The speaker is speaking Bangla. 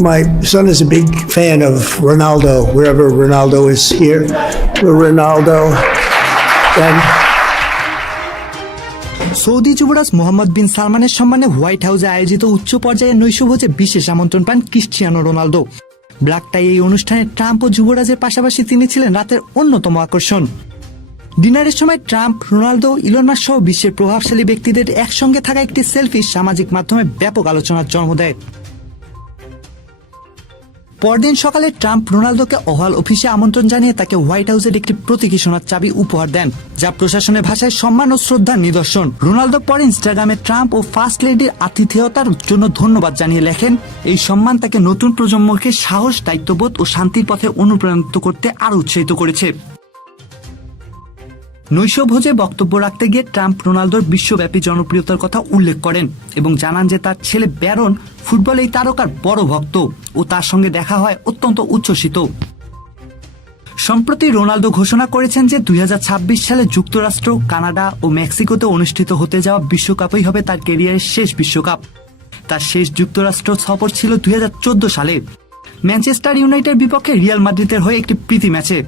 My son is a big fan of Ronaldo. Wherever Ronaldo is here, Ronaldo. And Saudi যুবরাজ মোহাম্মদ বিন সালমানের সম্মানে হোয়াইট হাউসে আয়োজিত উচ্চ পর্যায়ের নৈশভোজে বিশেষ আমন্ত্রণ পান ক্রিশ্চিয়ানো রোনালদো। ব্ল্যাক টাই এই অনুষ্ঠানে ট্রাম্প ও যুবরাজের পাশাপাশি তিনি ছিলেন রাতের অন্যতম আকর্ষণ। ডিনারের সময় ট্রাম্প, রোনালদো, ইলন মাস্ক সহ বিশ্বের প্রভাবশালী ব্যক্তিদের একসঙ্গে থাকা একটি সেলফি সামাজিক মাধ্যমে ব্যাপক আলোচনার জন্ম দেয়। পরদিন সকালে ট্রাম্প রোনালদোকে ওভাল অফিসে আমন্ত্রণ জানিয়ে তাকে হোয়াইট হাউসের একটি প্রতীকী সোনার চাবি উপহার দেন, যা প্রশাসনের ভাষায় সম্মান ও শ্রদ্ধার নিদর্শন। রোনালদো পরে ইনস্টাগ্রামে ট্রাম্প ও ফার্স্ট লেডির আতিথেয়তার জন্য ধন্যবাদ জানিয়ে লেখেন, এই সম্মান তাকে নতুন প্রজন্মকে সাহস, দায়িত্ববোধ ও শান্তির পথে অনুপ্রাণিত করতে আরও উৎসাহিত করেছে। নৈশভোজে বক্তব্য রাখতে গিয়ে ট্রাম্প রোনালদোর বিশ্বব্যাপী জনপ্রিয়তার কথা উল্লেখ করেন এবং জানান যে তার ছেলে ব্যারন ফুটবল এই তারকার বড় ভক্ত ও তার সঙ্গে দেখা হয় অত্যন্ত উচ্ছ্বসিত। সম্প্রতি রোনালদো ঘোষণা করেছেন যে 2026 সালে যুক্তরাষ্ট্র, কানাডা ও মেক্সিকোতে অনুষ্ঠিত হতে যাওয়া বিশ্বকাপই হবে তার ক্যারিয়ারের শেষ বিশ্বকাপ। তার শেষ যুক্তরাষ্ট্র সফর ছিল 2014 সালে ম্যানচেস্টার ইউনাইটেডের বিপক্ষে রিয়াল মাদ্রিদের হয়ে একটি প্রীতি ম্যাচে।